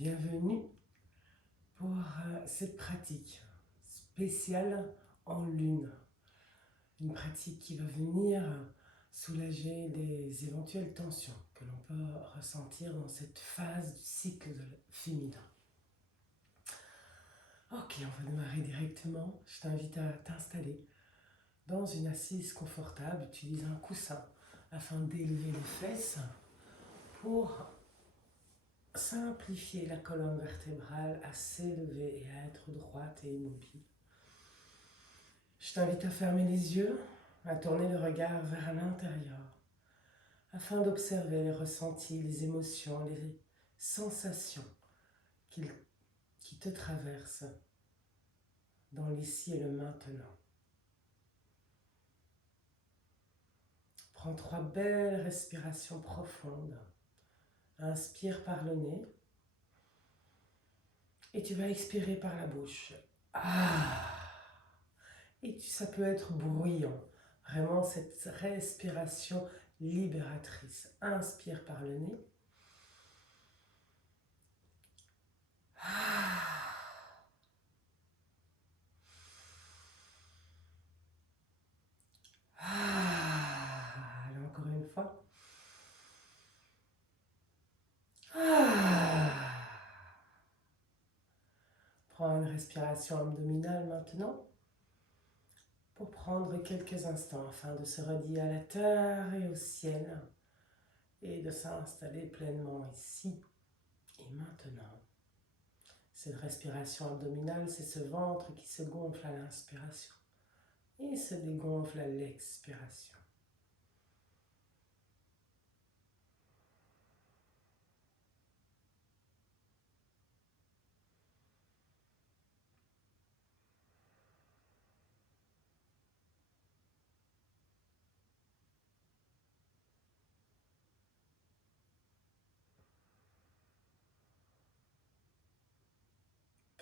Bienvenue pour cette pratique spéciale en lune. Une pratique qui va venir soulager les éventuelles tensions que l'on peut ressentir dans cette phase du cycle féminin. Ok, on va démarrer directement. Je t'invite à t'installer dans une assise confortable. Utilise un coussin afin d'élever les fesses pour simplifier la colonne vertébrale à s'élever et à être droite et immobile. Je t'invite à fermer les yeux, à tourner le regard vers l'intérieur, afin d'observer les ressentis, les émotions, les sensations qui te traversent dans l'ici et le maintenant. Prends 3 belles respirations profondes. Inspire par le nez et tu vas expirer par la bouche. Et ça peut être bruyant. Vraiment cette respiration libératrice. Inspire par le nez. Allez, encore une fois. Prends une respiration abdominale maintenant pour prendre quelques instants afin de se relier à la terre et au ciel et de s'installer pleinement ici et maintenant. Cette respiration abdominale, c'est ce ventre qui se gonfle à l'inspiration et se dégonfle à l'expiration.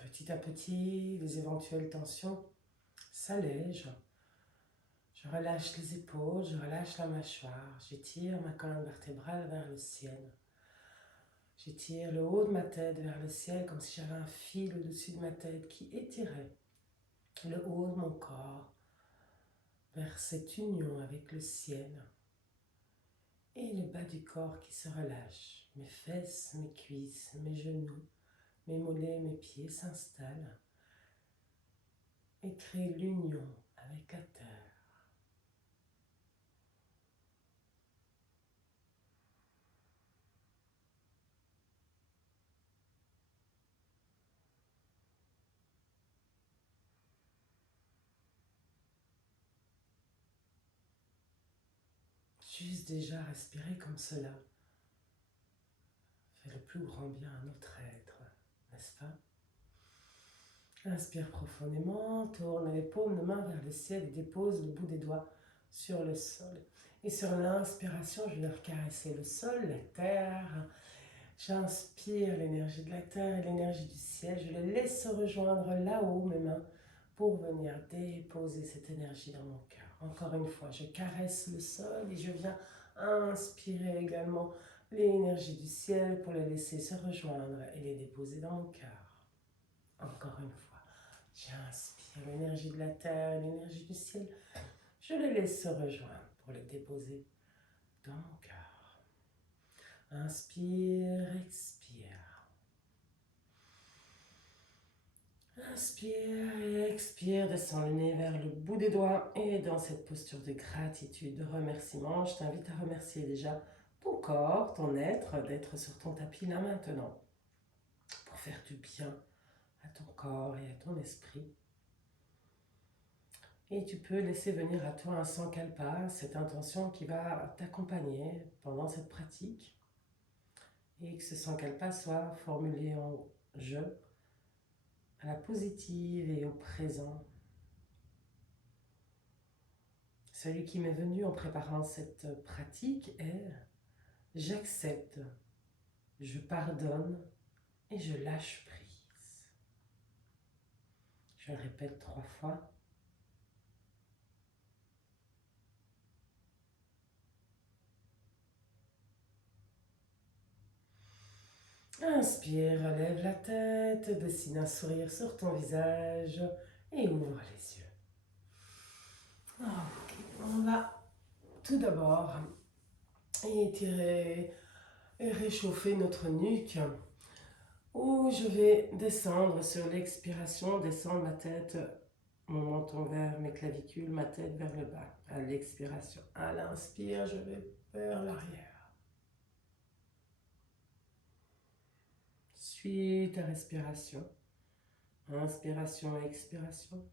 Petit à petit, les éventuelles tensions s'allègent. Je relâche les épaules, je relâche la mâchoire, j'étire ma colonne vertébrale vers le ciel. J'étire le haut de ma tête vers le ciel comme si j'avais un fil au-dessus de ma tête qui étirait le haut de mon corps vers cette union avec le ciel. Et le bas du corps qui se relâche. Mes fesses, mes cuisses, mes genoux, mes mollets, mes pieds s'installent et créent l'union avec la terre. Juste déjà respirer comme cela fait le plus grand bien à notre être, n'est-ce pas? Inspire profondément, tourne les paumes de main vers le ciel et dépose le bout des doigts sur le sol. Et sur l'inspiration, je vais caresser le sol, la terre. J'inspire l'énergie de la terre et l'énergie du ciel. Je les laisse se rejoindre là-haut, mes mains, pour venir déposer cette énergie dans mon cœur. Encore une fois, je caresse le sol et je viens inspirer également l'énergie du ciel pour les laisser se rejoindre et les déposer dans mon cœur. Encore une fois. J'inspire l'énergie de la terre, l'énergie du ciel. Je les laisse se rejoindre pour les déposer dans mon cœur. Inspire, expire. Inspire et expire, descends le nez vers le bout des doigts et dans cette posture de gratitude, de remerciement, je t'invite à remercier déjà ton corps, ton être, d'être sur ton tapis là maintenant pour faire du bien à ton corps et à ton esprit. Et tu peux laisser venir à toi un sankalpa, cette intention qui va t'accompagner pendant cette pratique. Et que ce sankalpa soit formulé en je, à la positive et au présent. Celui qui m'est venu en préparant cette pratique est j'accepte, je pardonne et je lâche prise. Je le répète 3 fois. Inspire, lève la tête, dessine un sourire sur ton visage et ouvre les yeux. Ok, on va tout d'abord étirer et réchauffer notre nuque, où je vais descendre sur l'expiration, descendre ma tête, mon menton vers mes clavicules, ma tête vers le bas. À l'expiration, à l'inspire, je vais vers l'arrière. Suis ta respiration. Inspiration, expiration.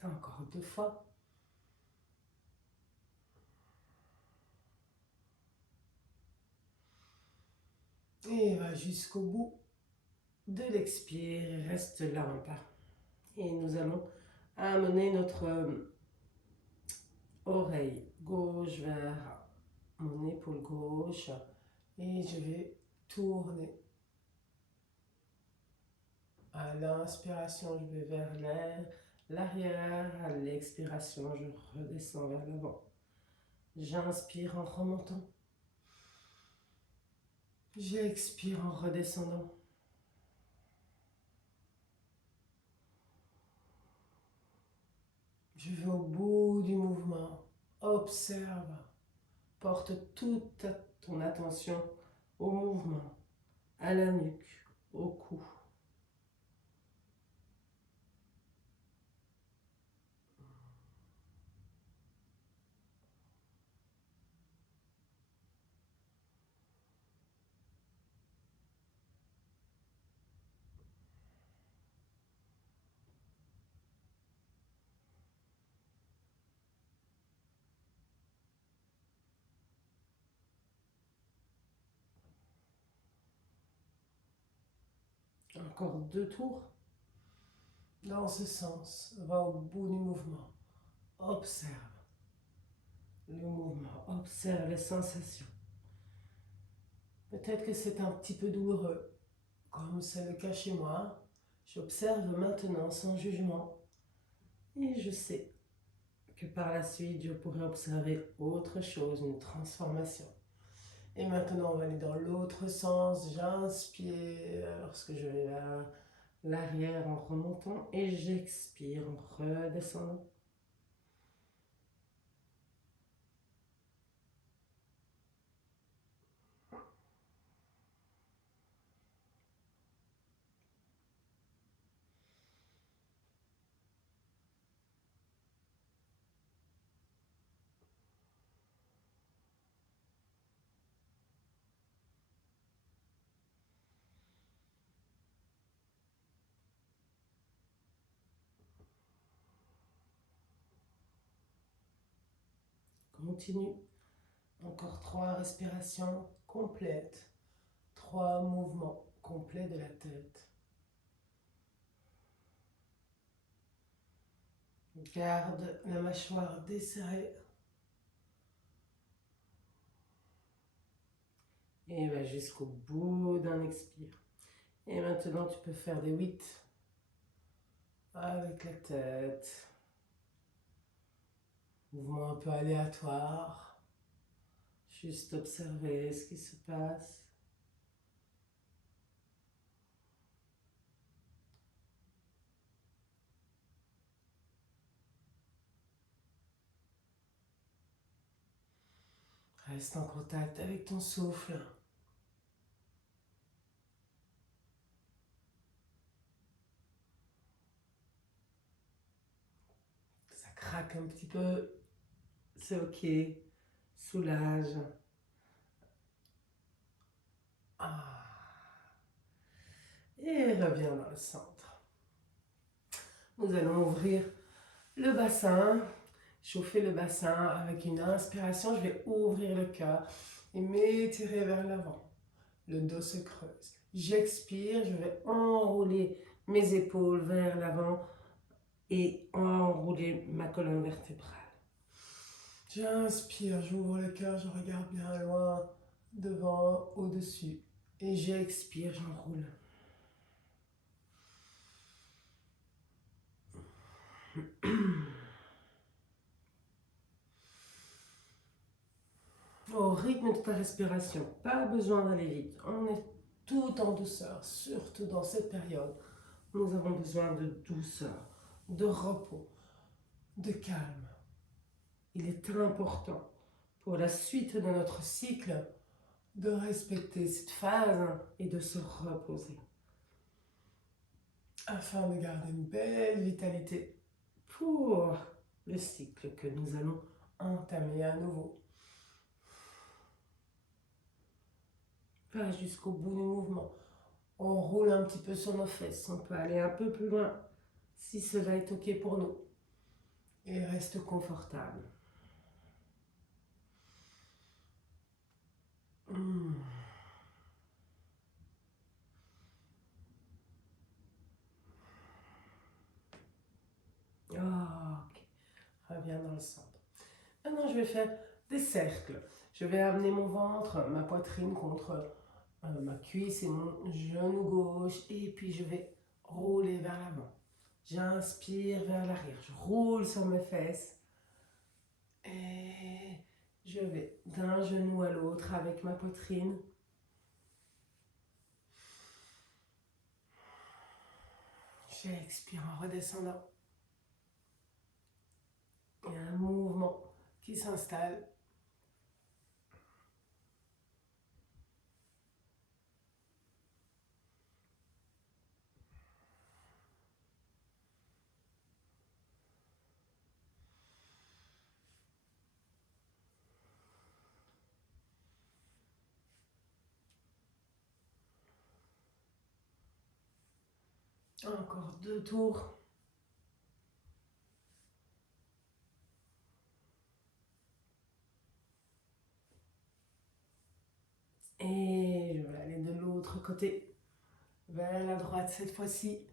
Encore 2 fois. Et va jusqu'au bout de l'expire. Reste là en bas. Et nous allons amener notre oreille gauche vers mon épaule gauche. Et je vais tourner. À l'inspiration, je vais vers l'arrière. À l'expiration, je redescends vers l'avant. J'inspire en remontant. J'expire en redescendant. Je vais au bout du mouvement. Observe. Porte toute ton attention au mouvement, à la nuque, au cou. Encore 2 tours. Dans ce sens, va au bout du mouvement. Observe le mouvement, observe les sensations. Peut-être que c'est un petit peu douloureux, comme c'est le cas chez moi. J'observe maintenant sans jugement. Et je sais que par la suite, je pourrai observer autre chose, une transformation. Et maintenant, on va aller dans l'autre sens. J'inspire lorsque je vais vers l'arrière en remontant et j'expire en redescendant. Continue. Encore 3 respirations complètes. 3 mouvements complets de la tête. Garde la mâchoire desserrée. Et va jusqu'au bout d'un expire. Et maintenant, tu peux faire des 8 avec la tête. Mouvement un peu aléatoire. Juste observer ce qui se passe. Reste en contact avec ton souffle. Ça craque un petit peu. C'est ok. Soulage. Ah. Et reviens dans le centre. Nous allons ouvrir le bassin, chauffer le bassin avec une inspiration. Je vais ouvrir le cœur et m'étirer vers l'avant. le dos se creuse. J'expire, je vais enrouler mes épaules vers l'avant et enrouler ma colonne vertébrale. J'inspire, j'ouvre le cœur, je regarde bien loin, devant, au-dessus. Et j'expire, j'enroule. Au rythme de ta respiration, pas besoin d'aller vite. On est tout en douceur, surtout dans cette période. Nous avons besoin de douceur, de repos, de calme. Il est important pour la suite de notre cycle de respecter cette phase et de se reposer afin de garder une belle vitalité pour le cycle que nous allons entamer à nouveau. Pas jusqu'au bout du mouvement. On roule un petit peu sur nos fesses. On peut aller un peu plus loin si cela est OK pour nous. Et reste confortable. Ok. Reviens dans le centre. Maintenant, je vais faire des cercles. Je vais amener mon ventre, ma poitrine contre ma cuisse et mon genou gauche. Et puis, je vais rouler vers l'avant. J'inspire vers l'arrière. Je roule sur mes fesses. Et je vais d'un genou à l'autre avec ma poitrine. J'expire en redescendant. Il y a un mouvement qui s'installe. Encore 2 tours. Et je vais aller de l'autre côté, vers la droite cette fois-ci.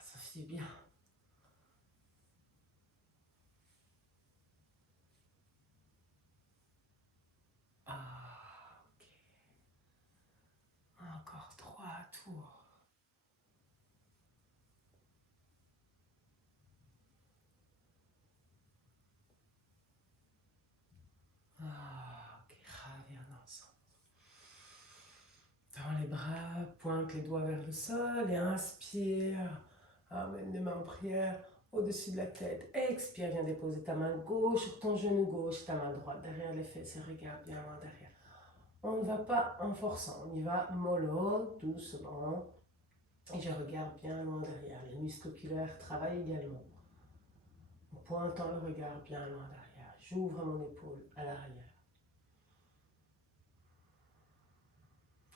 Ça fait bien. Ok. Encore 3 tours. Ok, reviens dans le centre. Tends les bras, pointe les doigts vers le sol et inspire. Amène les mains en prière au-dessus de la tête. Expire, viens déposer ta main gauche sur ton genou gauche, ta main droite derrière les fesses et regarde bien loin derrière. On ne va pas en forçant, on y va mollo, doucement. Et je regarde bien loin derrière. Les muscles oculaires travaillent également. En pointant le regard bien loin derrière. J'ouvre mon épaule à l'arrière.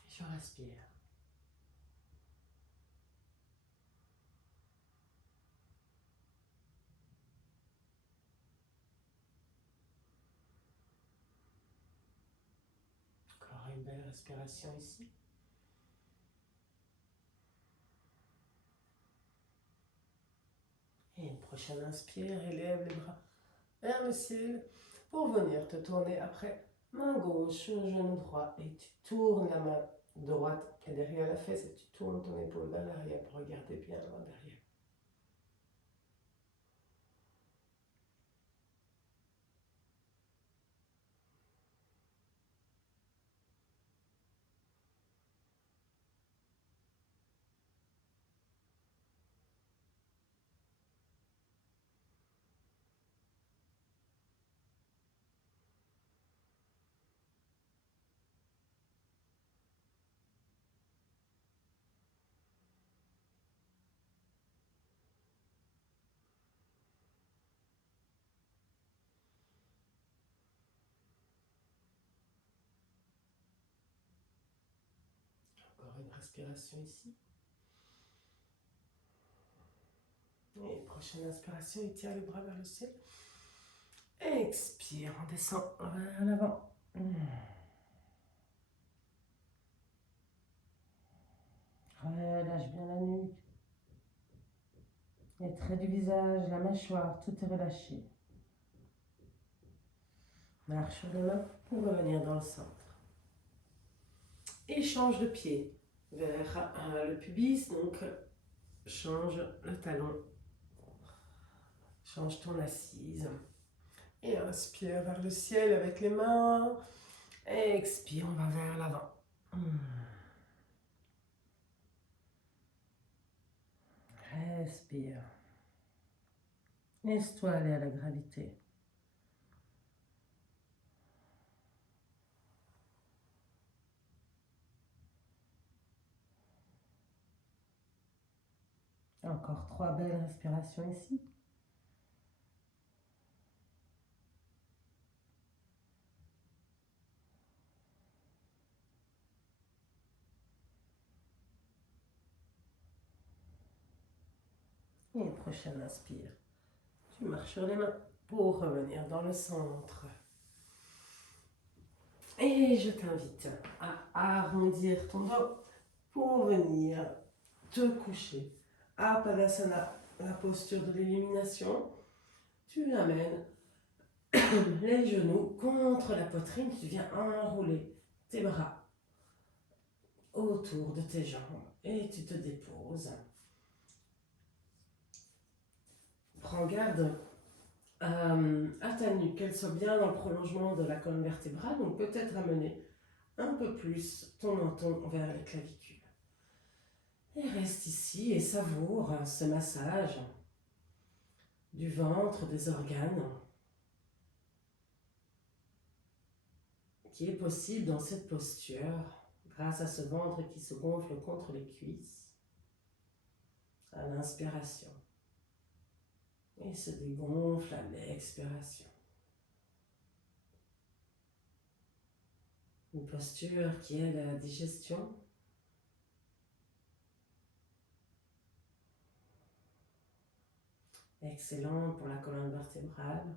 Je respire. Encore une belle respiration ici. Et une prochaine inspire, élève les bras vers le ciel pour venir te tourner après main gauche sur le genou droit et tu tournes la main droite qui est derrière la fesse et tu tournes ton épaule vers l'arrière pour regarder bien loin derrière. Encore une respiration ici. Et prochaine inspiration, étire les bras vers le ciel. Expire, on descend vers l'avant. Relâche bien la nuque. Les traits du visage, la mâchoire, tout est relâché. Marche sur les mains pour revenir dans le centre. Et change de pied vers le pubis, donc change le talon. Change ton assise. Et inspire vers le ciel avec les mains. Expire, on va vers l'avant. Respire. Laisse-toi aller à la gravité. Encore 3 belles respirations ici. Et prochaine inspire. Tu marches sur les mains pour revenir dans le centre. Et je t'invite à arrondir ton dos pour venir te coucher. Padasana, la posture de l'élimination. Tu amènes les genoux contre la poitrine. Tu viens enrouler tes bras autour de tes jambes et tu te déposes. Prends garde à ta nuque, qu'elle soit bien dans le prolongement de la colonne vertébrale, donc peut-être amener un peu plus ton menton vers les clavicules. Et reste ici et savoure ce massage du ventre, des organes, qui est possible dans cette posture, grâce à ce ventre qui se gonfle contre les cuisses, à l'inspiration, et se dégonfle à l'expiration. Une posture qui aide à la digestion. Excellent pour la colonne vertébrale.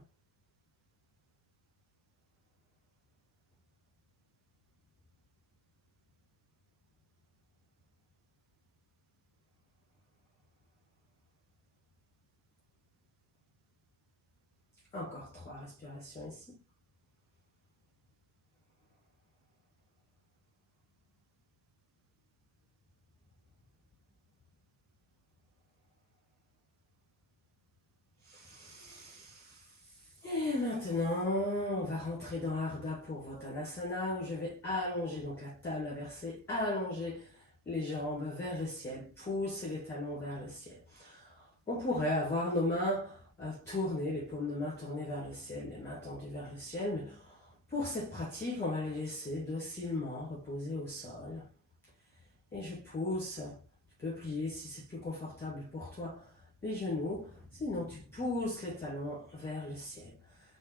Encore 3 respirations ici. Et maintenant, on va rentrer dans Ardha Purvottanasana où je vais allonger donc la table inversée, allonger les jambes vers le ciel, pousser les talons vers le ciel. On pourrait avoir nos mains tournées, les paumes de main tournées vers le ciel, les mains tendues vers le ciel, mais pour cette pratique, on va les laisser docilement reposer au sol. Et je pousse, tu peux plier si c'est plus confortable pour toi les genoux, sinon tu pousses les talons vers le ciel.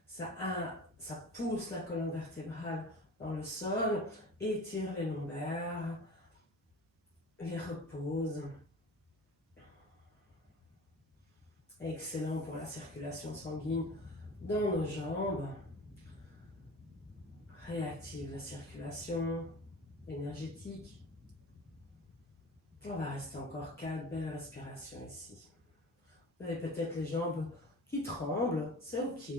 Ça pousse la colonne vertébrale dans le sol, étire les lombaires, les repose. Excellent pour la circulation sanguine dans nos jambes. Réactive la circulation énergétique. On va rester encore 4 belles respirations ici. Vous avez peut-être les jambes qui tremblent, c'est ok.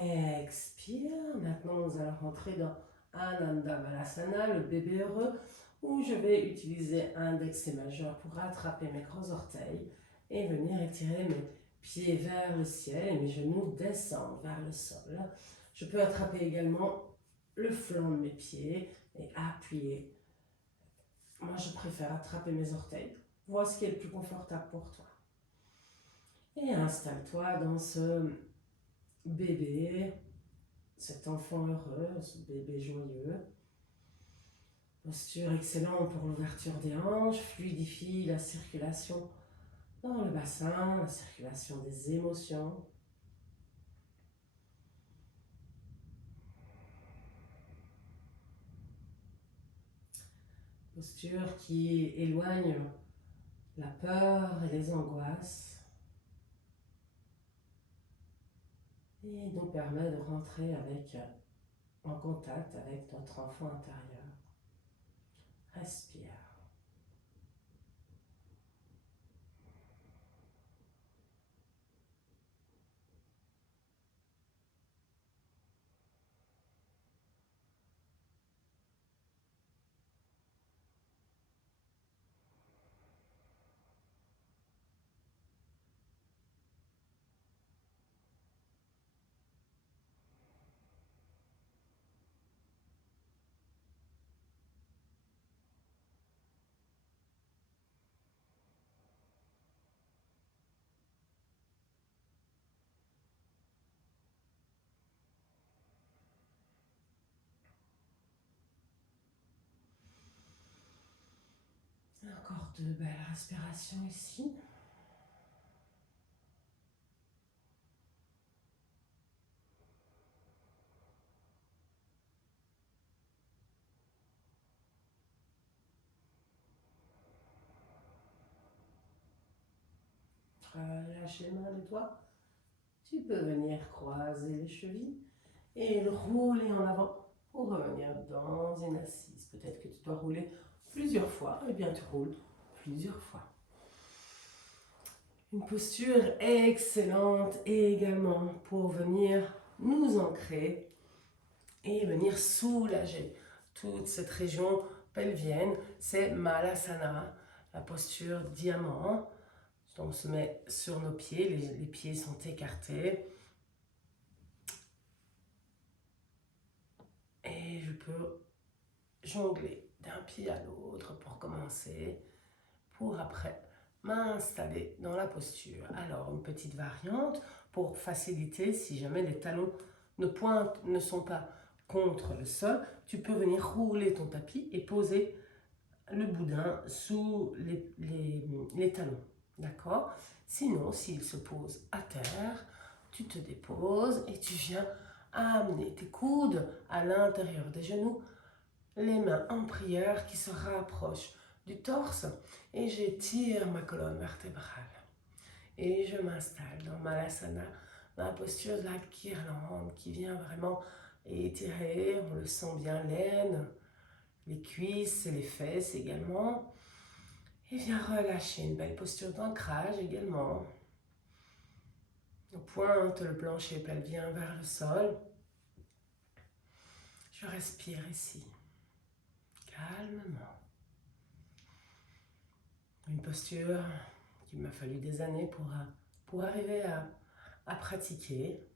Et expire. Maintenant, nous allons rentrer dans Ananda Balasana, le bébé heureux, où je vais utiliser index et majeur pour rattraper mes gros orteils et venir étirer mes pieds vers le ciel et mes genoux descendent vers le sol. Je peux attraper également le flanc de mes pieds et appuyer. Moi, je préfère attraper mes orteils. Vois ce qui est le plus confortable pour toi. Et installe-toi dans ce bébé, cet enfant heureux, ce bébé joyeux. Posture excellente pour l'ouverture des hanches, fluidifie la circulation dans le bassin, la circulation des émotions. Posture qui éloigne la peur et les angoisses et nous permet de rentrer en contact avec notre enfant intérieur. Respire. Encore deux belles respirations ici. Lâche les mains, les doigts. Tu peux venir croiser les chevilles et le rouler en avant pour revenir dans une assise. Peut-être que tu dois rouler plusieurs fois. Eh bien, tu roules plusieurs fois. Une posture excellente également pour venir nous ancrer et venir soulager toute cette région pelvienne. C'est Malasana, la posture diamant. On se met sur nos pieds, les pieds sont écartés. Et je peux jongler d'un pied à l'autre pour commencer, pour après m'installer dans la posture. Alors, une petite variante pour faciliter, si jamais les talons ne sont pas contre le sol, tu peux venir rouler ton tapis et poser le boudin sous les talons. D'accord? Sinon, s'il se pose à terre, tu te déposes et tu viens amener tes coudes à l'intérieur des genoux, les mains en prière qui se rapprochent du torse et j'étire ma colonne vertébrale. Et je m'installe dans Malasana, dans la posture de la guirlande qui vient vraiment étirer, on le sent bien, l'aine, les cuisses et les fesses également. Et viens relâcher, une belle posture d'ancrage également. On pointe le plancher pelvien vers le sol. Je respire ici, calmement. Une posture qu'il m'a fallu des années pour arriver à pratiquer.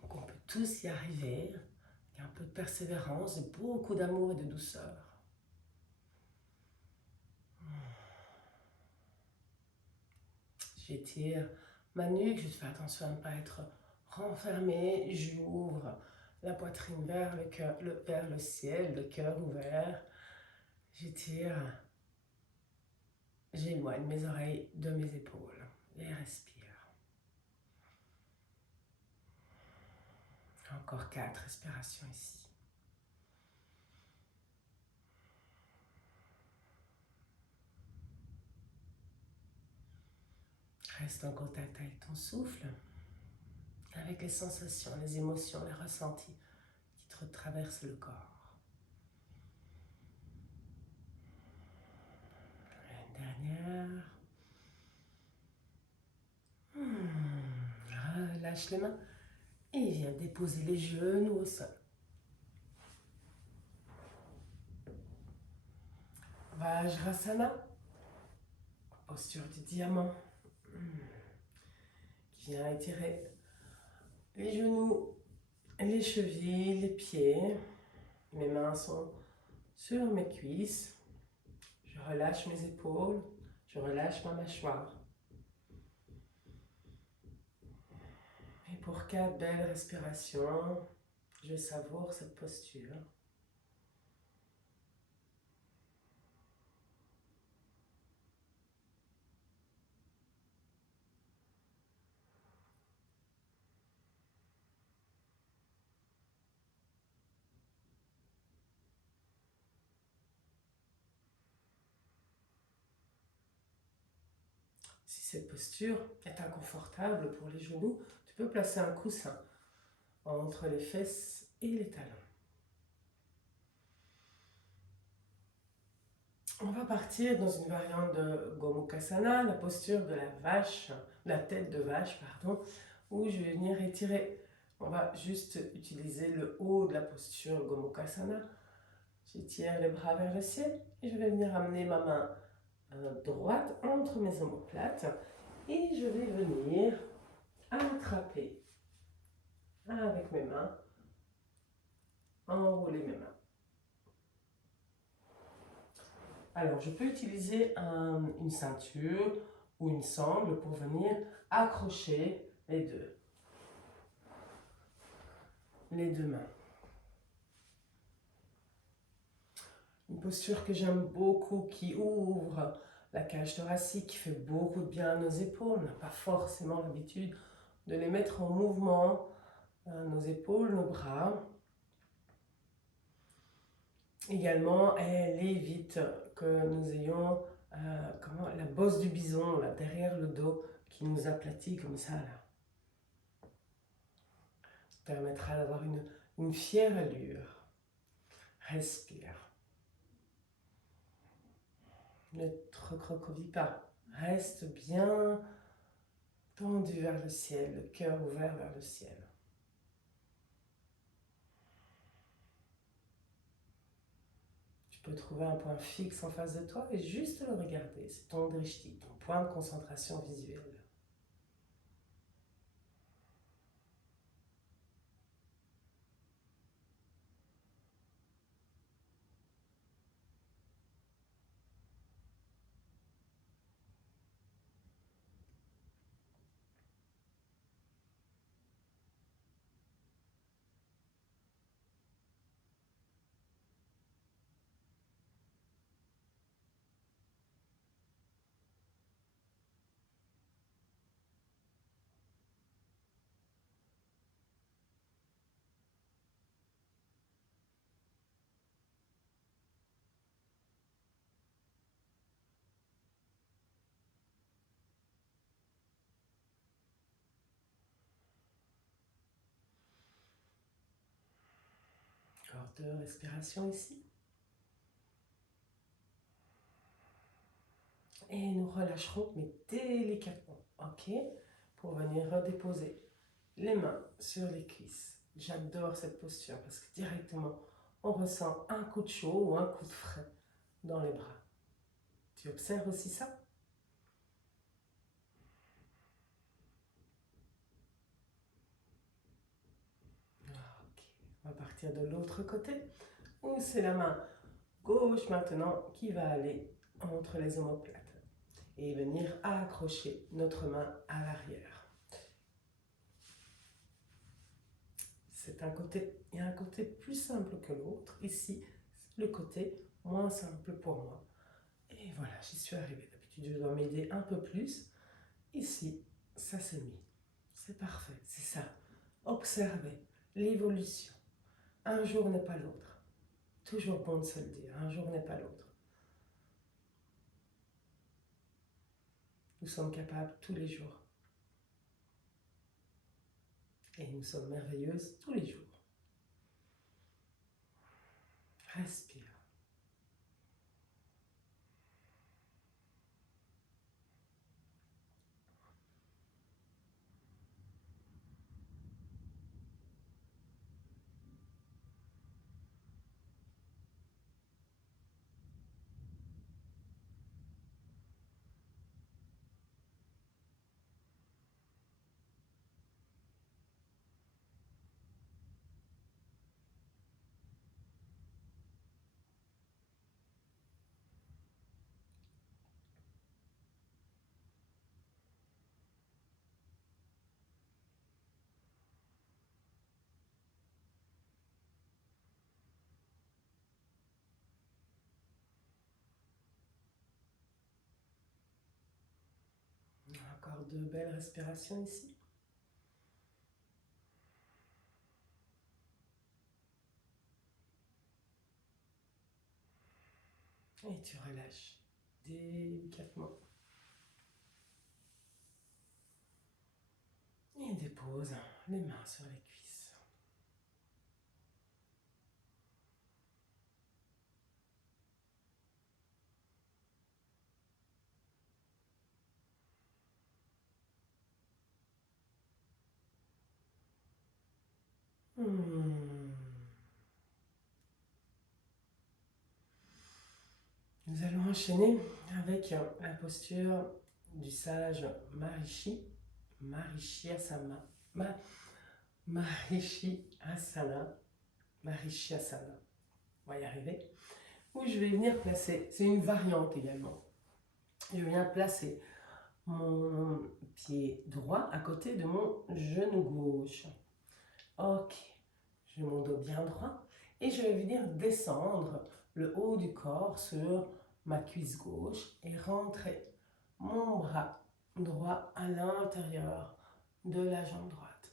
Donc on peut tous y arriver. Il y a un peu de persévérance, et beaucoup d'amour et de douceur. J'étire ma nuque, je fais attention à ne pas être renfermée. J'ouvre la poitrine vers le cœur, vers le ciel, le cœur ouvert. J'étire, j'éloigne mes oreilles de mes épaules et respire. Encore 4 respirations ici. Reste en contact avec ton souffle, avec les sensations, les émotions, les ressentis qui te traversent le corps. Une dernière. Relâche les mains et viens déposer les genoux au sol. Vajrasana, posture du diamant, qui vient étirer les genoux, les chevilles, les pieds. Mes mains sont sur mes cuisses. Je relâche mes épaules. Je relâche ma mâchoire. Et pour 4 belles respirations, je savoure cette posture. Si cette posture est inconfortable pour les genoux, tu peux placer un coussin entre les fesses et les talons. On va partir dans une variante de Gomukhasana, la posture de la vache, la tête de vache, pardon, où je vais venir étirer. On va juste utiliser le haut de la posture Gomukhasana. J'étire les bras vers le ciel et je vais venir amener ma main droite entre mes omoplates et je vais venir attraper avec mes mains, enrouler mes mains. Alors, je peux utiliser une ceinture ou une sangle pour venir accrocher les deux mains. Une posture que j'aime beaucoup, qui ouvre la cage thoracique, qui fait beaucoup de bien à nos épaules. On n'a pas forcément l'habitude de les mettre en mouvement, nos épaules, nos bras. Également, elle évite que nous ayons la bosse du bison là, derrière le dos qui nous aplatit comme ça. Là. Ça permettra d'avoir une fière allure. Respire. Notre crocodile reste bien tendu vers le ciel, le cœur ouvert vers le ciel. Tu peux trouver un point fixe en face de toi et juste le regarder. C'est ton drishti, ton point de concentration visuelle. Encore 2 respirations ici. Et nous relâcherons, mais délicatement, ok? Pour venir redéposer les mains sur les cuisses. J'adore cette posture parce que directement, on ressent un coup de chaud ou un coup de frais dans les bras. Tu observes aussi ça? Ok, on va partir de l'autre côté, où c'est la main gauche maintenant qui va aller entre les omoplates et venir accrocher notre main à l'arrière. C'est un côté, il y a un côté plus simple que l'autre. Ici, le côté moins simple pour moi. Et voilà, j'y suis arrivée. D'habitude, je dois m'aider un peu plus. Ici, ça s'est mis. C'est parfait, c'est ça. Observez l'évolution. Un jour n'est pas l'autre. Toujours bon de se le dire, un jour n'est pas l'autre. Nous sommes capables tous les jours. Et nous sommes merveilleuses tous les jours. Respire. Encore deux belles respirations ici. Et tu relâches délicatement. Et dépose les mains sur les cuisses. Nous allons enchaîner avec la posture du sage Maharishi, Maharishi Asana, Maharishi Asana, Maharishi Asana. On va y arriver. Où je vais venir placer, c'est une variante également. Je viens placer mon pied droit à côté de mon genou gauche. Ok, j'ai mon dos bien droit et je vais venir descendre le haut du corps sur ma cuisse gauche et rentrer mon bras droit à l'intérieur de la jambe droite.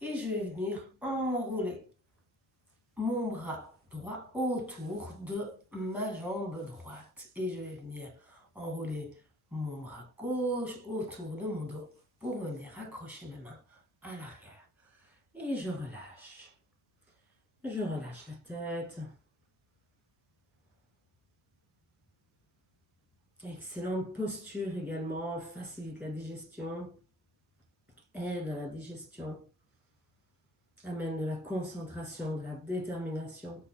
Et je vais venir enrouler mon bras droit autour de ma jambe droite. Et je vais venir enrouler mon bras gauche autour de mon dos pour venir accrocher mes mains à l'arrière. Et je relâche. Je relâche la tête. Excellente posture également, facilite la digestion, aide à la digestion, amène de la concentration, de la détermination.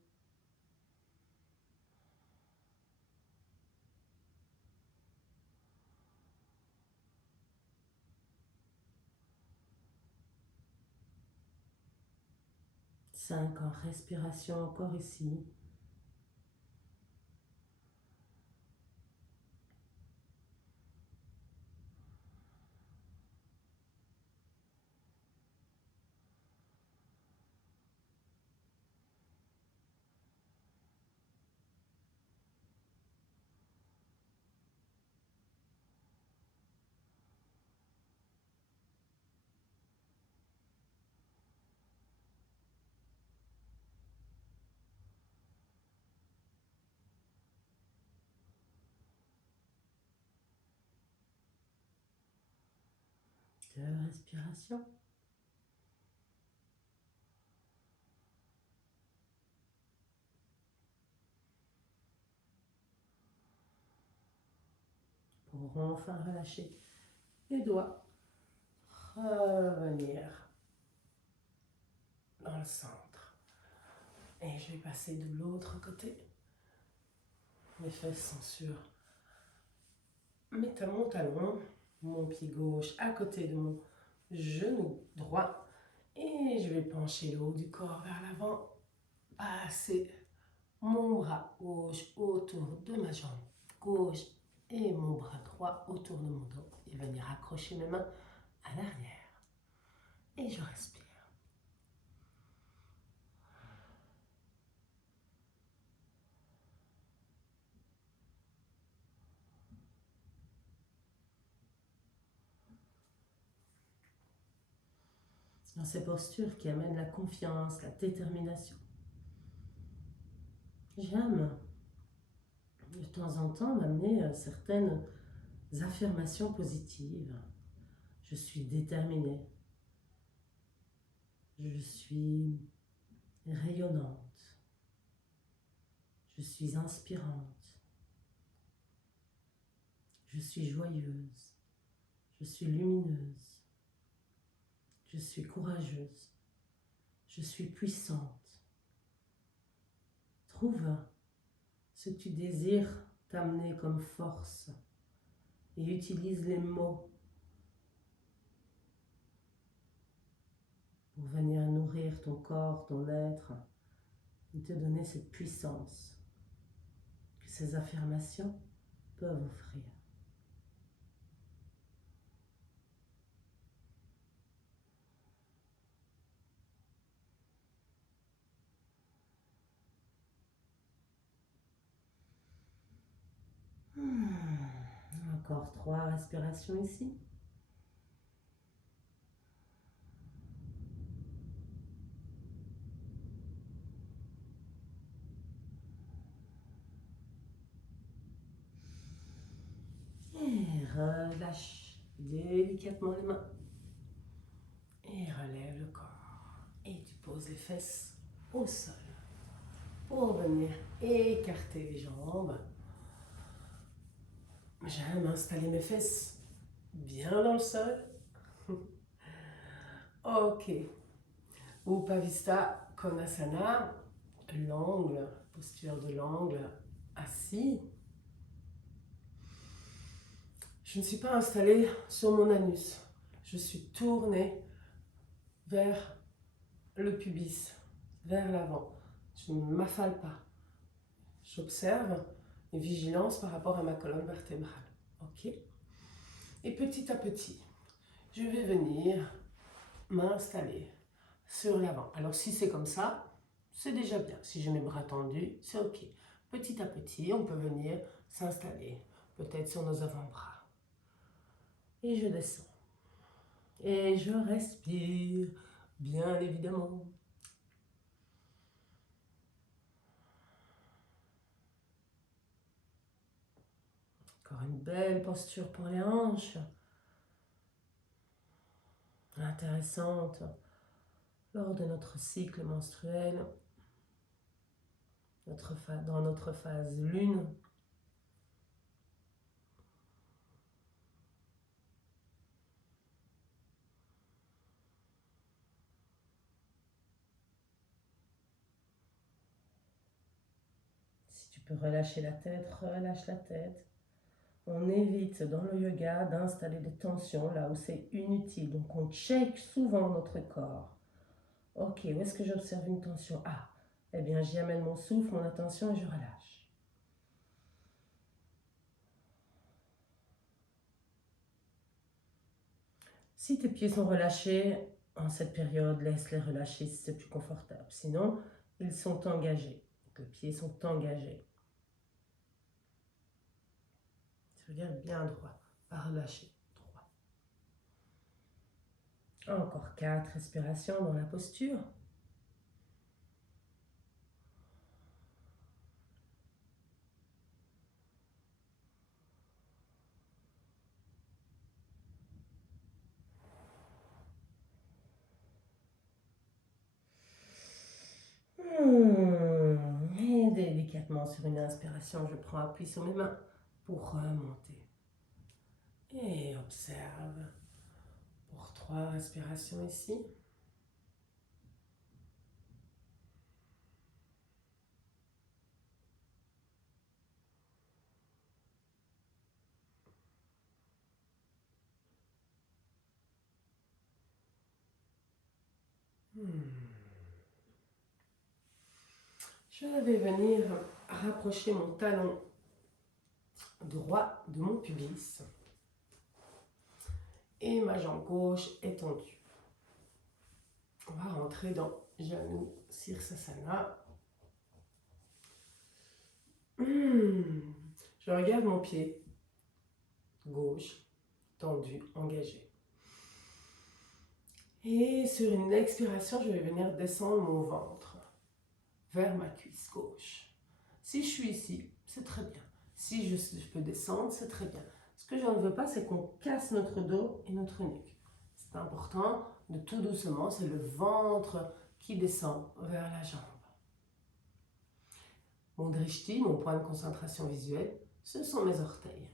Cinq en respiration encore ici. Deux respirations. Pour enfin relâcher les doigts. Revenir dans le centre. Et je vais passer de l'autre côté. Mes fesses sont sur mon talon, mon pied gauche à côté de mon genou droit. Et je vais pencher le haut du corps vers l'avant. Passer mon bras gauche autour de ma jambe gauche et mon bras droit autour de mon dos. Et venir accrocher mes mains à l'arrière. Et je respire. Dans ces postures qui amènent la confiance, la détermination. J'aime de temps en temps m'amener certaines affirmations positives. Je suis déterminée. Je suis rayonnante. Je suis inspirante. Je suis joyeuse. Je suis lumineuse. Je suis courageuse. Je suis puissante. Trouve ce que tu désires t'amener comme force et utilise les mots pour venir nourrir ton corps, ton être et te donner cette puissance que ces affirmations peuvent offrir. Encore 3 respirations ici. relâche délicatement les mains. Et relève le corps. Et tu poses les fesses au sol pour venir écarter les jambes. J'aime installer mes fesses bien dans le sol. Ok. Upavista Konasana, l'angle, posture de l'angle assis. Je ne suis pas installée sur mon anus. Je suis tournée vers le pubis, vers l'avant. Je ne m'affale pas. J'observe une vigilance par rapport à ma colonne vertébrale. Ok? Et petit à petit, je vais venir m'installer sur l'avant. Alors si c'est comme ça, c'est déjà bien. Si j'ai mes bras tendus, c'est ok. Petit à petit, on peut venir s'installer, peut-être sur nos avant-bras. Et je descends. Et je respire, bien évidemment. Encore une belle posture pour les hanches. Intéressante lors de notre cycle menstruel, dans notre phase lune. Si tu peux relâcher la tête, relâche la tête. On évite dans le yoga d'installer des tensions là où c'est inutile. Donc on check souvent notre corps. Ok, où est-ce que j'observe une tension? Ah, eh bien j'y amène mon souffle, mon attention et je relâche. Si tes pieds sont relâchés, en cette période, laisse-les relâcher si c'est plus confortable. Sinon, ils sont engagés. Donc, les pieds sont engagés. Tu regardes bien droit, pas relâcher. Droit. Encore 4 respirations dans la posture. Et délicatement sur une inspiration, je prends appui sur mes mains pour remonter. Et observe pour 3 respirations ici. Je vais venir rapprocher mon talon droit de mon pubis. Et ma jambe gauche est tendue. On va rentrer dans Janu Sirsasana. Je regarde mon pied gauche, tendu, engagé. Et sur une expiration, je vais venir descendre mon ventre vers ma cuisse gauche. Si je suis ici, c'est très bien. Si je peux descendre, c'est très bien. Ce que je ne veux pas, c'est qu'on casse notre dos et notre nuque. C'est important de tout doucement, c'est le ventre qui descend vers la jambe. Mon drishti, mon point de concentration visuelle, ce sont mes orteils.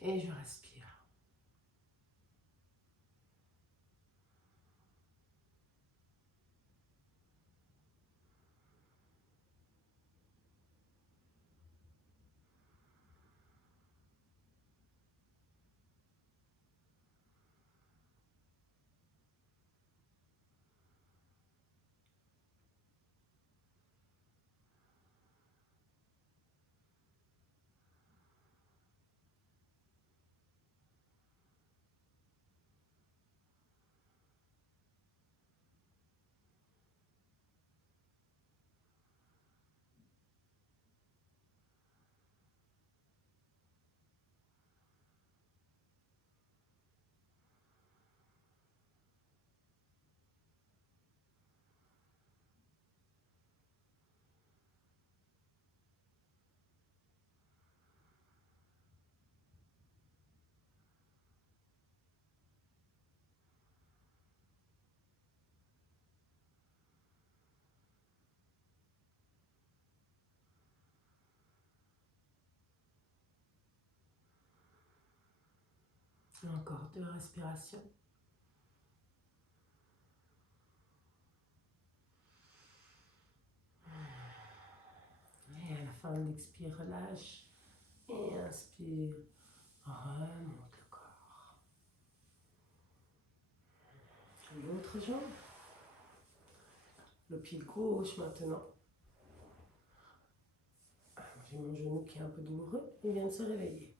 Et je respire. Encore 2 respirations. Et à la fin, on expire, relâche. Et inspire, remonte le corps. L'autre jambe. Le pied gauche maintenant. J'ai mon genou qui est un peu douloureux. Il vient de se réveiller.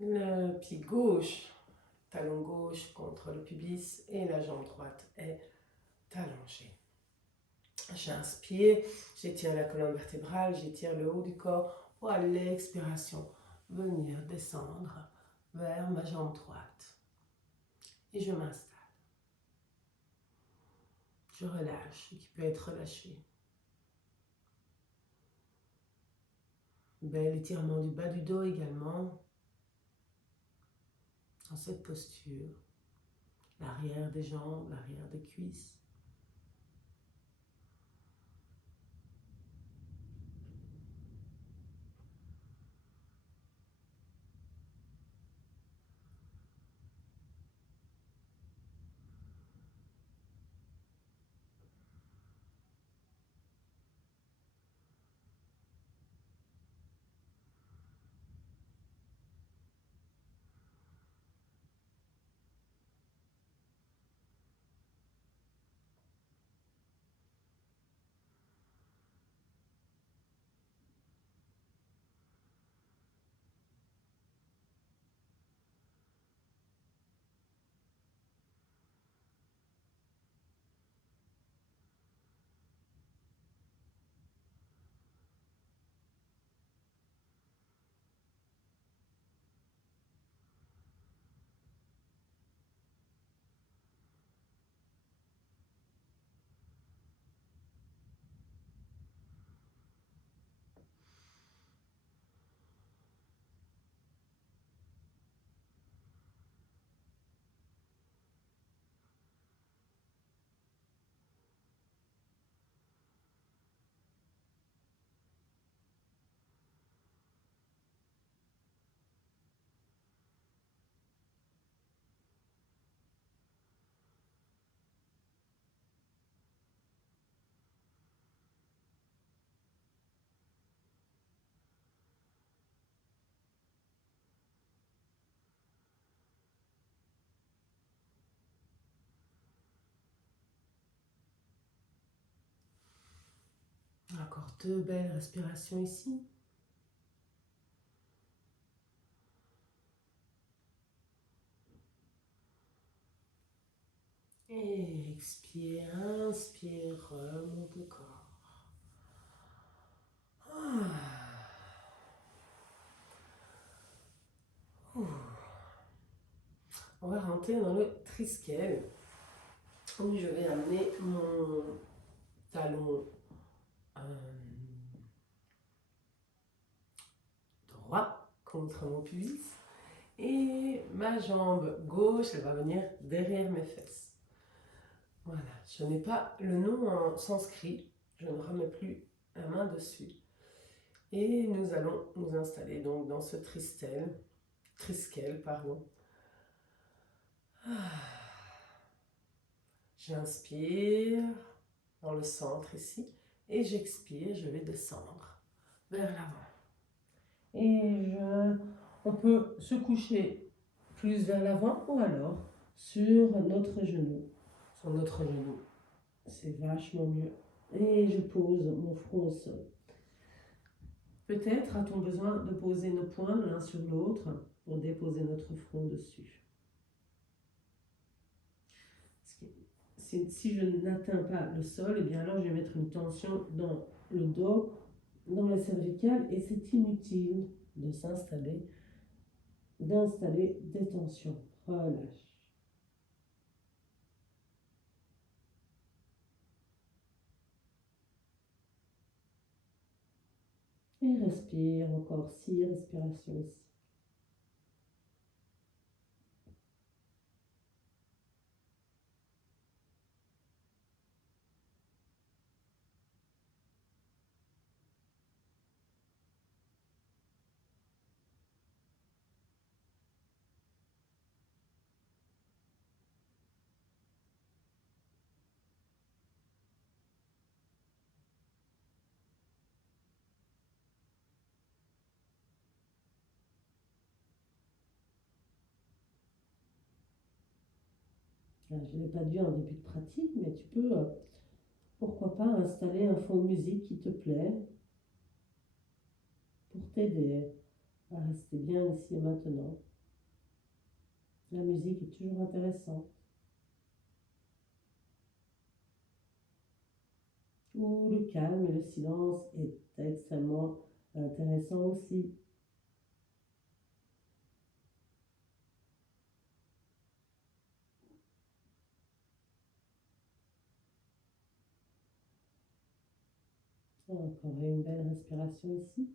Le pied gauche, talon gauche contre le pubis et la jambe droite est allongée. J'inspire, j'étire la colonne vertébrale, j'étire le haut du corps pour à l'expiration venir descendre vers ma jambe droite. Et je m'installe. Je relâche ce qui peut être relâché. Bel étirement du bas du dos également. Dans cette posture, l'arrière des jambes, l'arrière des cuisses. Encore 2 belles respirations ici. Et expire, inspire, remonte le corps. On va rentrer dans le triskel où je vais amener mon talon droit contre mon pubis et ma jambe gauche, elle va venir derrière mes fesses. Voilà, je n'ai pas le nom en sanskrit, je ne remets plus la main dessus. Et nous allons nous installer donc dans ce triskel, pardon. J'inspire dans le centre ici et j'expire, je vais descendre vers l'avant. Et on peut se coucher plus vers l'avant ou alors sur notre genou. Sur notre genou, c'est vachement mieux. Et je pose mon front au sol. Peut-être a-t-on besoin de poser nos poings l'un sur l'autre pour déposer notre front dessus. Si je n'atteins pas le sol, eh bien alors je vais mettre une tension dans le dos, dans la cervicale, et c'est inutile de s'installer, d'installer des tensions. Relâche. Et respire, encore 6 respirations ici. je ne l'ai pas dit en début de pratique, mais tu peux, pourquoi pas, installer un fond de musique qui te plaît pour t'aider à rester bien ici et maintenant. La musique est toujours intéressante. Ou le calme et le silence est extrêmement intéressant aussi. Encore une belle respiration ici.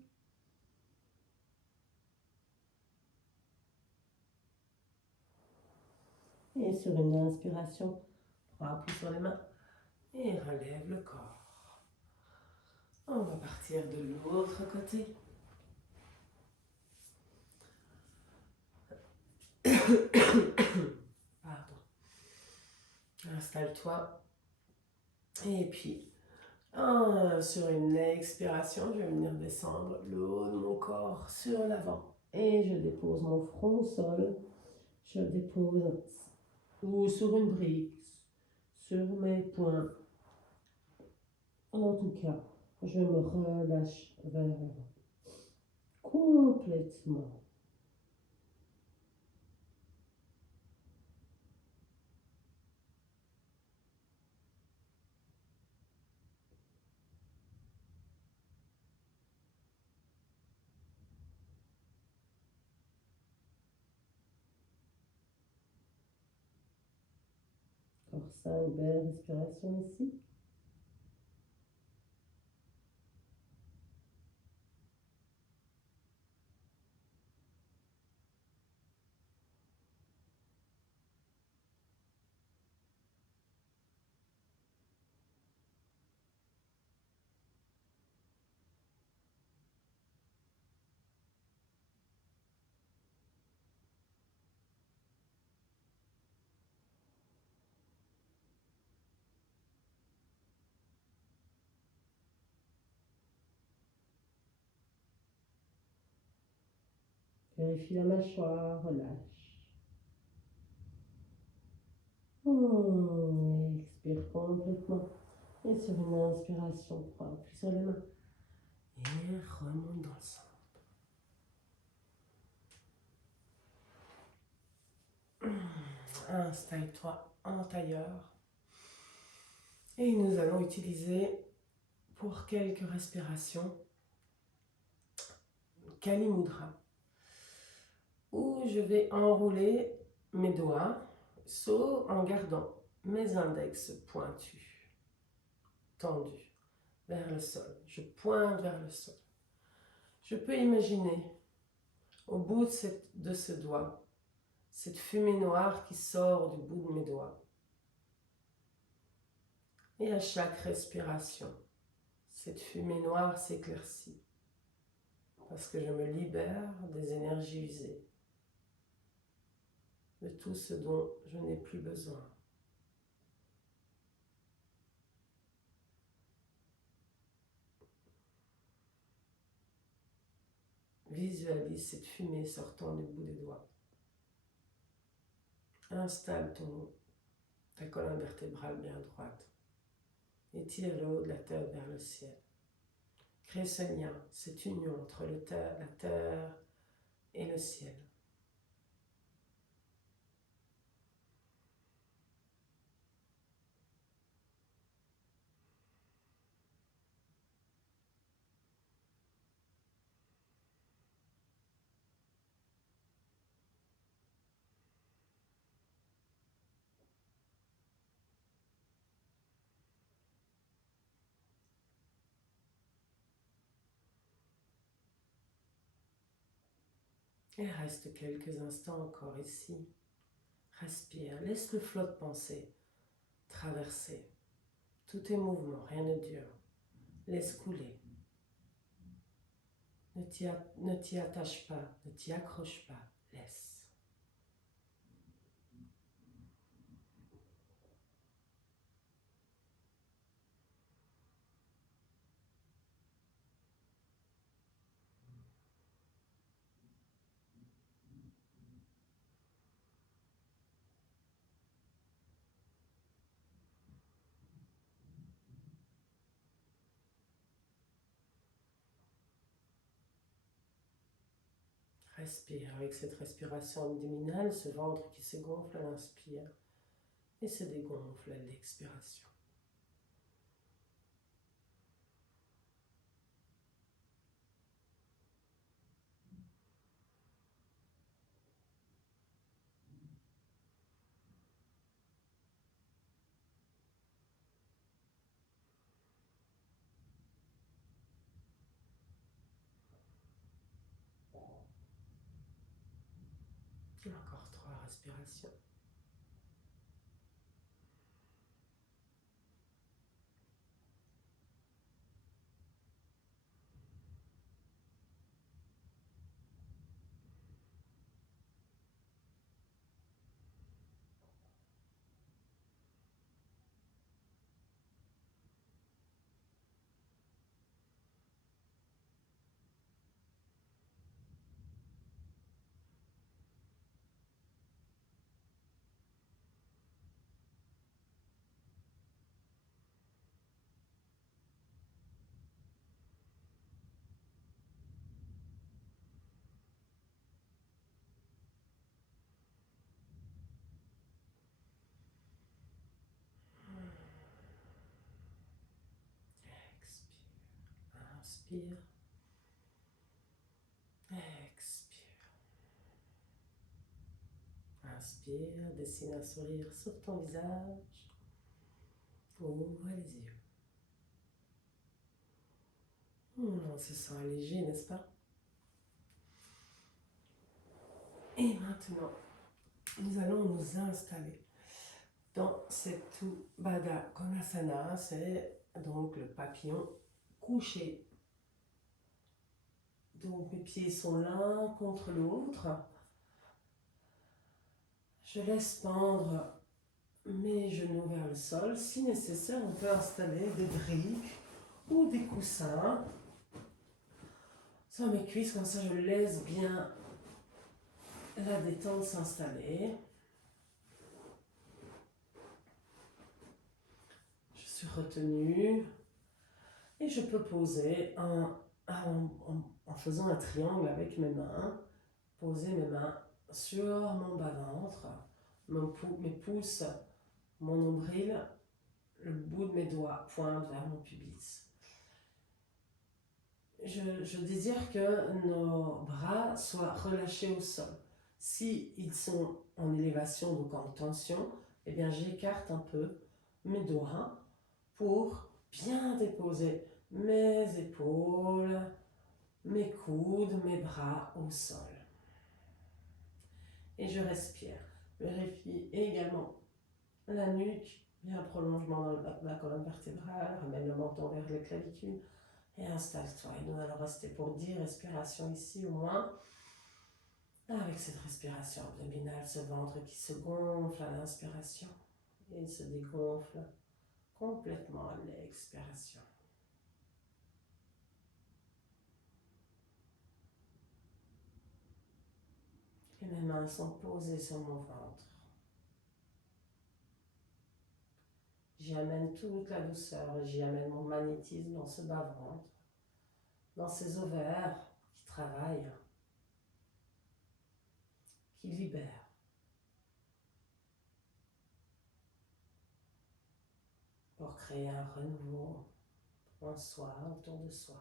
Et sur une inspiration, appuie sur les mains et relève le corps. On va partir de l'autre côté. Pardon. Installe-toi. Et puis, sur une expiration, je vais venir descendre le haut de mon corps sur l'avant. Et je dépose mon front au sol. Je dépose ou sur une brique, sur mes poings. En tout cas, je me relâche vers l'avant. Complètement. Encore 5 belles respirations ici. Vérifie la mâchoire, relâche. Expire complètement. Et sur une inspiration, prends appui sur les mains. Et remonte dans le centre. Installe-toi en tailleur. Et nous allons utiliser pour quelques respirations Kali Mudra, où je vais enrouler mes doigts, sauf en gardant mes index pointus, tendus vers le sol. Je pointe vers le sol. Je peux imaginer au bout de ce doigt, cette fumée noire qui sort du bout de mes doigts. Et à chaque respiration, cette fumée noire s'éclaircit parce que je me libère des énergies usées, de tout ce dont je n'ai plus besoin. Visualise cette fumée sortant du bout des doigts. Installe ta colonne vertébrale bien droite. Étire le haut de la tête vers le ciel. Crée ce lien, cette union entre la terre et le ciel. Et reste quelques instants encore ici. Respire, laisse le flot de pensée traverser tous tes mouvements, rien ne dure. Laisse couler. Ne t'y attache pas, ne t'y accroche pas, laisse. Respire avec cette respiration abdominale, ce ventre qui se gonfle à l'inspire et se dégonfle à l'expiration. Encore 3 respirations. Expire. Inspire. Expire. Inspire, dessine un sourire sur ton visage. Ouvre les yeux. On se sent allégé, n'est-ce pas? Et maintenant, nous allons nous installer dans cette Baddha Konasana. C'est donc le papillon couché. Donc mes pieds sont l'un contre l'autre. Je laisse pendre mes genoux vers le sol. Si nécessaire, on peut installer des briques ou des coussins sur mes cuisses. Comme ça, je laisse bien la détente s'installer. Je suis retenue et je peux poser en faisant un triangle avec mes mains, poser mes mains sur mon bas-ventre, mes pouces, mon nombril, le bout de mes doigts pointe vers mon pubis. Je désire que nos bras soient relâchés au sol. Si ils sont en élévation, donc en tension, eh bien j'écarte un peu mes doigts pour bien déposer mes épaules, mes coudes, mes bras au sol. Et je respire. Vérifie également la nuque, bien prolongement dans la colonne vertébrale, ramène le menton vers les clavicules et installe-toi. Et nous allons rester pour 10 respirations ici au moins. Avec cette respiration abdominale, ce ventre qui se gonfle à l'inspiration et se dégonfle complètement à l'expiration. Et mes mains sont posées sur mon ventre. J'y amène toute la douceur et j'y amène mon magnétisme dans ce bas-ventre, dans ces ovaires qui travaillent, qui libèrent. Pour créer un renouveau en soi, autour de soi.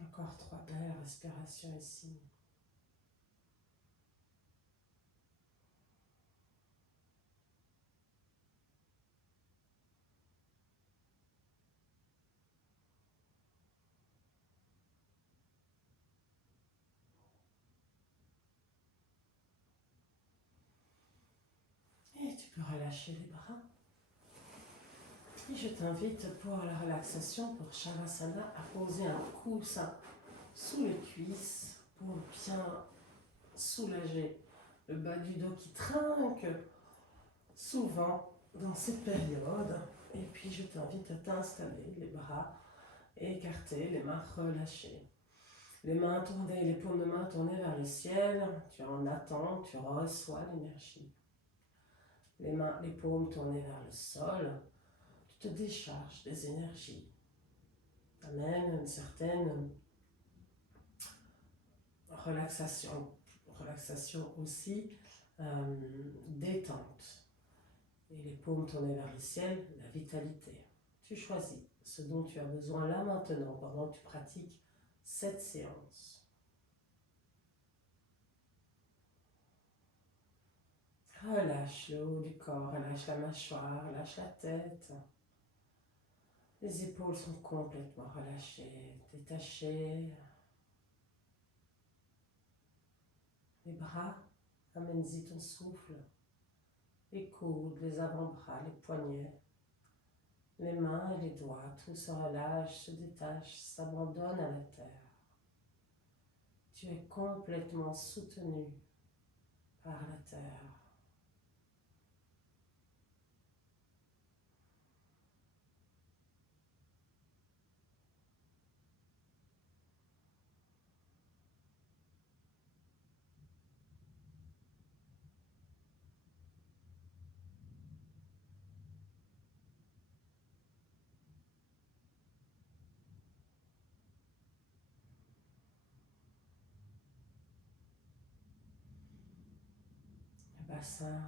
Encore 3 belles respirations ici. Et tu peux relâcher les bras. Et je t'invite pour la relaxation, pour Shavasana, à poser un coussin sous les cuisses pour bien soulager le bas du dos qui trinque souvent dans cette période. Et puis je t'invite à t'installer, les bras écartés, les mains relâchées. Les mains tournées, les paumes de main tournées vers le ciel. Tu es en attente, tu reçois l'énergie. Les mains, les paumes tournées vers le sol. Tu te décharges des énergies. Tu amènes une certaine relaxation. Relaxation aussi, détente. Et les paumes tournées vers le ciel, la vitalité. Tu choisis ce dont tu as besoin là maintenant pendant que tu pratiques cette séance. Relâche le haut du corps, relâche la mâchoire, relâche la tête. Les épaules sont complètement relâchées, détachées. Les bras, amène-y ton souffle. Les coudes, les avant-bras, les poignets. Les mains et les doigts, tout se relâche, se détache, s'abandonne à la terre. Tu es complètement soutenu par la terre. Le bassin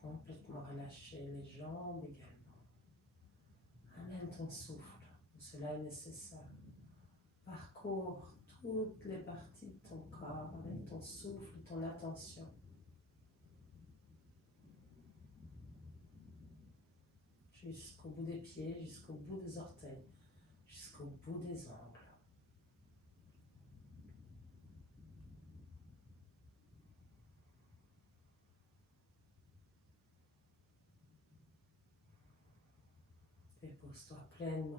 complètement relâché, les jambes également. Amène ton souffle où cela est nécessaire. Parcours toutes les parties de ton corps avec ton souffle, ton attention. Jusqu'au bout des pieds, jusqu'au bout des orteils, jusqu'au bout des ongles. Et pose-toi pleinement.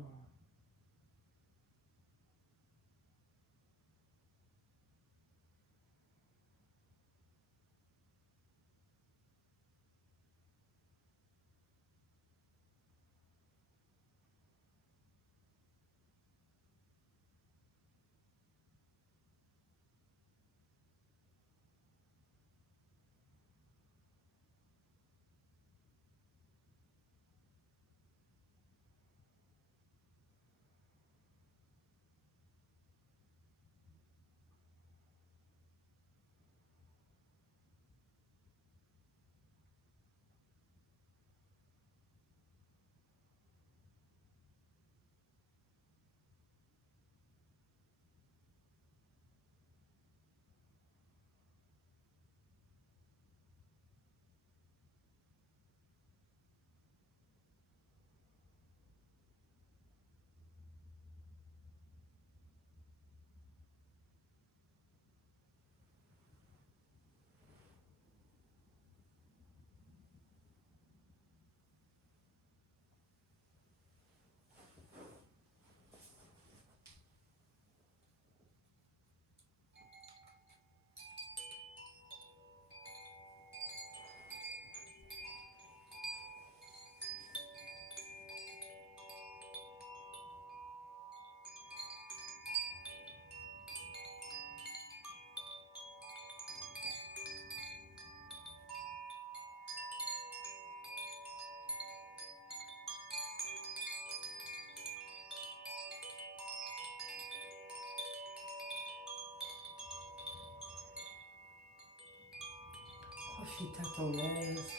Profite à ton aise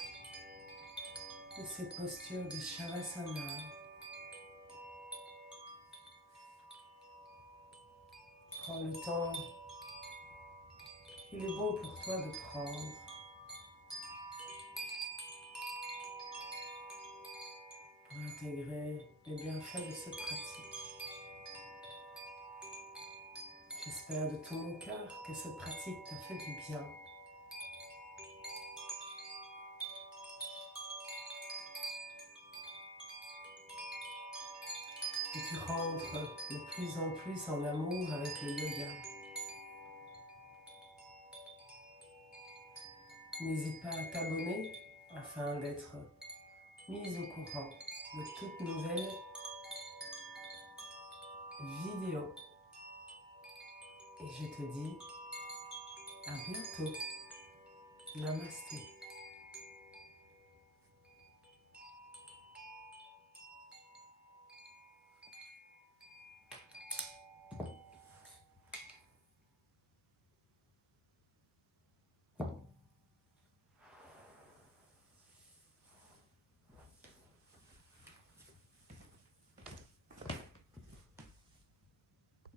de cette posture de Shavasana. Prends le temps qu'il est bon pour toi de prendre pour intégrer les bienfaits de cette pratique. J'espère de tout mon cœur que cette pratique t'a fait du bien. Que tu rentres de plus en plus en amour avec le yoga. N'hésite pas à t'abonner afin d'être mise au courant de toutes nouvelles vidéos. Et je te dis à bientôt. Namasté.